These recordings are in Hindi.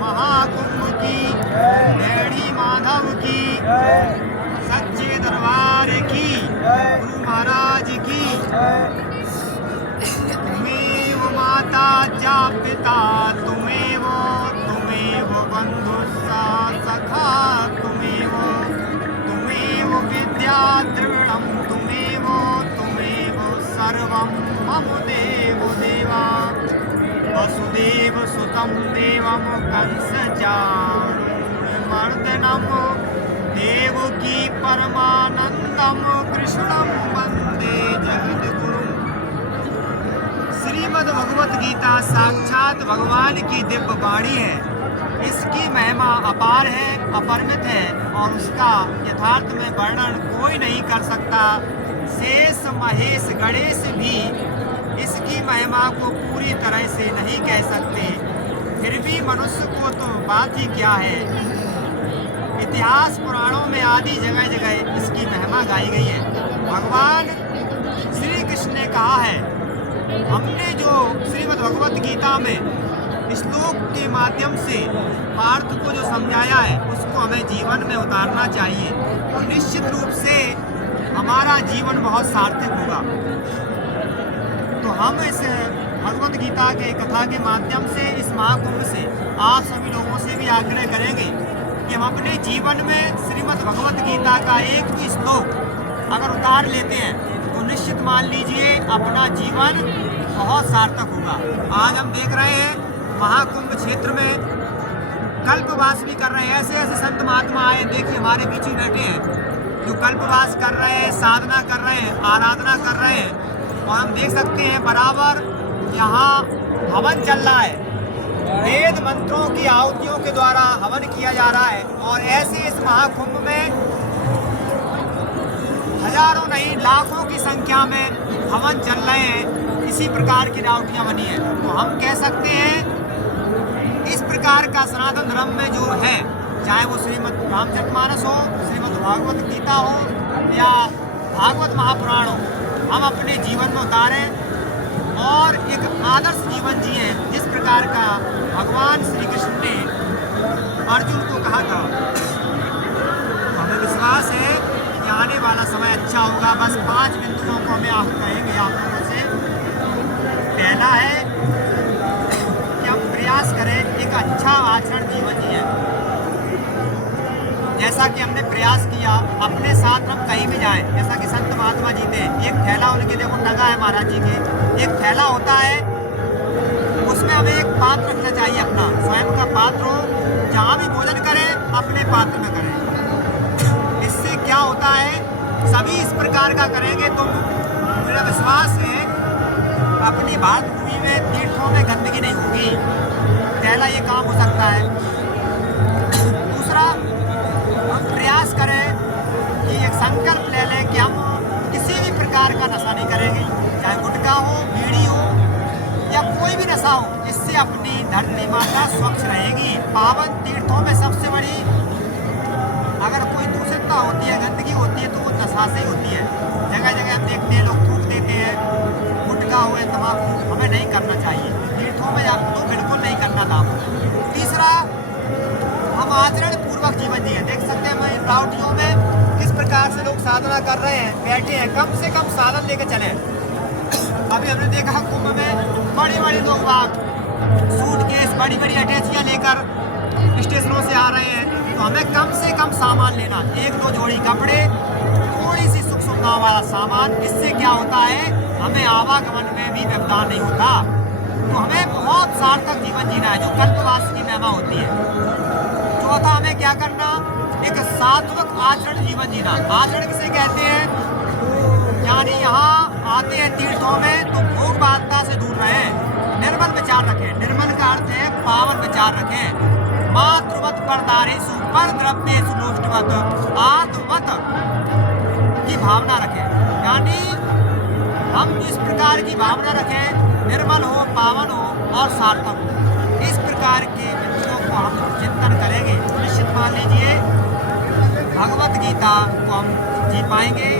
महाकुंभ की, मेढ़ी माधव की, सच्चे दरबार की, गुरु महाराज की। तुमेव माता च पिता तुमेव, तुमेव बंधु सखा तुमेव, तुमेव विद्या द्रविणं तुमेव, तुमेव सर्वं मम देव देवा। वसुदेव सुतं देवं कंसचाणूरमर्दनं, देवकी परमानंदं कृष्णं वंदे जगद्गुरुं। श्रीमद् भगवत गीता साक्षात भगवान की दिव्य वाणी है। इसकी महिमा अपार है, अपरिमित है और उसका यथार्थ में वर्णन कोई नहीं कर सकता। शेष महेश गणेश भी इसकी महिमा को पूरी तरह से नहीं कह सकते। फिर भी मनुष्य को तो बात ही क्या है। इतिहास पुराणों में आदि जगह जगह इसकी महिमा गाई गई है। भगवान श्री कृष्ण ने कहा है, हमने जो श्रीमद् भगवत गीता में श्लोक के माध्यम से पार्थ को जो समझाया है उसको हमें जीवन में उतारना चाहिए और निश्चित रूप से हमारा जीवन बहुत सार्थक होगा। तो हम इस भगवत गीता के कथा के माध्यम से, इस महाकुंभ से आप सभी लोगों से भी आग्रह करेंगे कि हम अपने जीवन में श्रीमद् भगवत गीता का एक भी श्लोक अगर उतार लेते हैं तो निश्चित मान लीजिए अपना जीवन बहुत सार्थक होगा। आज हम देख रहे हैं महाकुंभ क्षेत्र में कल्पवास भी कर रहे हैं। ऐसे ऐसे संत महात्मा आए, देखिए हमारे बीच ही बैठे हैं जो कल्पवास कर रहे हैं, साधना कर रहे हैं, आराधना कर रहे हैं। और हम देख सकते हैं बराबर यहाँ हवन चल रहा है, वेद मंत्रों की आहुतियों के द्वारा हवन किया जा रहा है। और ऐसे इस महाकुंभ में हजारों नहीं लाखों की संख्या में हवन चल रहे हैं। इसी प्रकार की आहुतियाँ बनी है। तो हम कह सकते हैं इस प्रकार का सनातन धर्म में जो है, चाहे वो श्रीमद् रामचरितमानस हो, श्रीमद् भागवत गीता हो या भागवत महापुराण हो, हम अपने जीवन में उतारें और एक आदर्श जीवन जिए जिस प्रकार का भगवान श्री कृष्ण ने अर्जुन को कहा था। हमें विश्वास है कि आने वाला समय अच्छा होगा। बस 5 बिंदुओं को हमें आप कहेंगे आप लोगों से। पहला है कि हम प्रयास करें एक अच्छा आचरण जीवन जिए। जैसा कि हमने प्रयास किया, अपने साथ हम कहीं भी जाएं, जैसा कि संत महात्मा जी थे, एक थैला उनके देखो टंगा है महाराज जी के, एक थैला होता है, उसमें हमें एक पात्र रखना चाहिए, अपना स्वयं का पात्र हो। जहाँ भी भोजन करें अपने पात्र में करें। इससे क्या होता है, सभी इस प्रकार का करेंगे तो मेरा विश्वास है अपनी भारत भूमि में तीर्थों में गंदगी नहीं होगी। पहला ये काम हो सकता है। दूसरा, हम प्रयास करें कि एक संकल्प ले लें कि हम किसी भी प्रकार का नशा नहीं करेंगे, चाहे गुटखा हो, बीड़ी हो या कोई भी नशा हो। इससे अपनी धरती माता स्वच्छ रहेगी। पावन तीर्थों में सबसे बड़ी अगर कोई दूषितता होती है, गंदगी होती है, तो वो नशा से ही होती है। जगह जगह हम देखते हैं लोग थूक देते हैं, गुटखा हुए तम्बाकू, हमें नहीं करना चाहिए। तीर्थों में जाकर तो बिल्कुल नहीं करना था। तीसरा, हम आचरण पूर्वक जीवन जिए। देख सकते हैं मैं राउटियों में किस प्रकार से लोग साधना कर रहे हैं, बैठे हैं, कम से कम साधन लेके चले। अभी हमने देखा कुंभ में बड़ी बड़ी लोग बाग सूटकेस, बड़ी बड़ी अटैचियाँ लेकर स्टेशनों से आ रहे हैं। तो हमें कम से कम सामान लेना, 1-2 जोड़ी कपड़े, थोड़ी सी सुख सुविधाओं वाला सामान। इससे क्या होता है, हमें आवागमन में भी व्यवधान नहीं होता। तो हमें बहुत सार्थक जीवन जीना है जो कल्पवास की महिमा होती है। चौथा, हमें क्या करना, एक सात्विक आचरण जीवन जीना। आचरण किसे कहते हैं, यानी यहाँ आते हैं तीर्थों में तो भोग बाधता से दूर रहें, निर्मल विचार रखें। निर्मल का अर्थ है पावन विचार रखें। मातृवत परदारेषु पर द्रव्येषु लोष्टवत आत्मवत की भावना रखें। यानी हम इस प्रकार की भावना रखें, निर्मल हो, पावन हो और सार्थक हो। इस प्रकार के बिंदुओं को हम चिंतन करेंगे तो निश्चित मान लीजिए भगवत गीता को हम जी पाएंगे।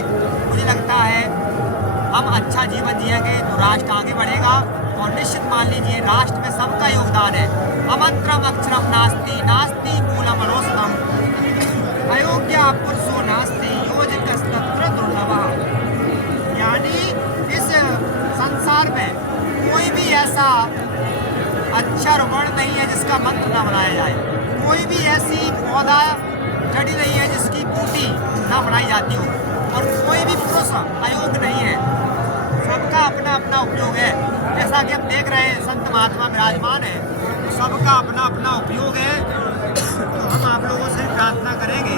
मुझे लगता है हम अच्छा जीवन जिएंगे तो राष्ट्र आगे बढ़ेगा। और निश्चित मान लीजिए राष्ट्र में सबका योगदान है। अमंत्रम अक्षरम नास्ति नास्ति मूलम अनौषधम अयोग्या पुरुषो नास्ति योजकस्तत्र दुर्लभः। यानी इस संसार में कोई भी ऐसा अक्षर वर्ण नहीं है जिसका मंत्र न बनाया जाए। कोई भी ऐसी पौधा जड़ी नहीं है जिसकी बूटी न बनाई जाती हो। और कोई भी पुरुष अयोग्य नहीं है, सबका अपना अपना उपयोग है। जैसा कि हम देख रहे हैं संत महात्मा विराजमान है, तो सबका अपना अपना उपयोग है। तो हम आप लोगों से प्रार्थना करेंगे,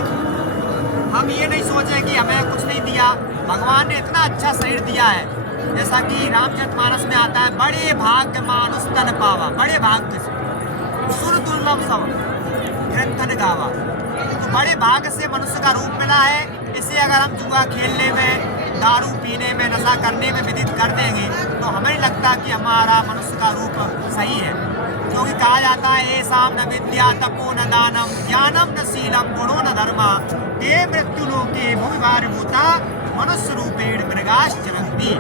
हम ये नहीं सोचें कि हमें कुछ नहीं दिया। भगवान ने इतना अच्छा शरीर दिया है। जैसा कि रामचरितमानस में आता है, बड़े भाग्य मानुष तन पावा, बड़े भाग्य से सुर दुर्लभ सब ग्रंथन गावा। तो बड़े भाग्य से मनुष्य का रूप मिला है। इसे अगर हम जुआ खेलने में, दारू पीने में, नशा करने में व्यतीत कर देंगे तो हमें नहीं लगता कि हमारा मनुष्य का रूप सही है। क्योंकि कहा जाता है, ऐसाम न विद्या तपो न दानम ज्ञानम न शीलम गुणो न धर्मा ते मृत्यु लोके भूमिभार भूता मनुष्य रूपेण मृगाश्चरन्ति।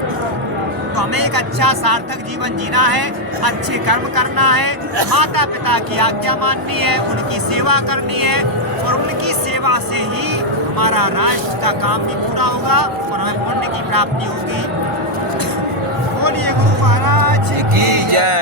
तो हमें एक अच्छा सार्थक जीवन जीना है, अच्छे कर्म करना है, माता पिता की आज्ञा माननी है, उनकी सेवा करनी है। और उनकी सेवा से ही हमारा राष्ट्र का काम भी पूरा होगा और हमें पुण्य की प्राप्ति होगी। बोलिए गुरु महाराज की जय।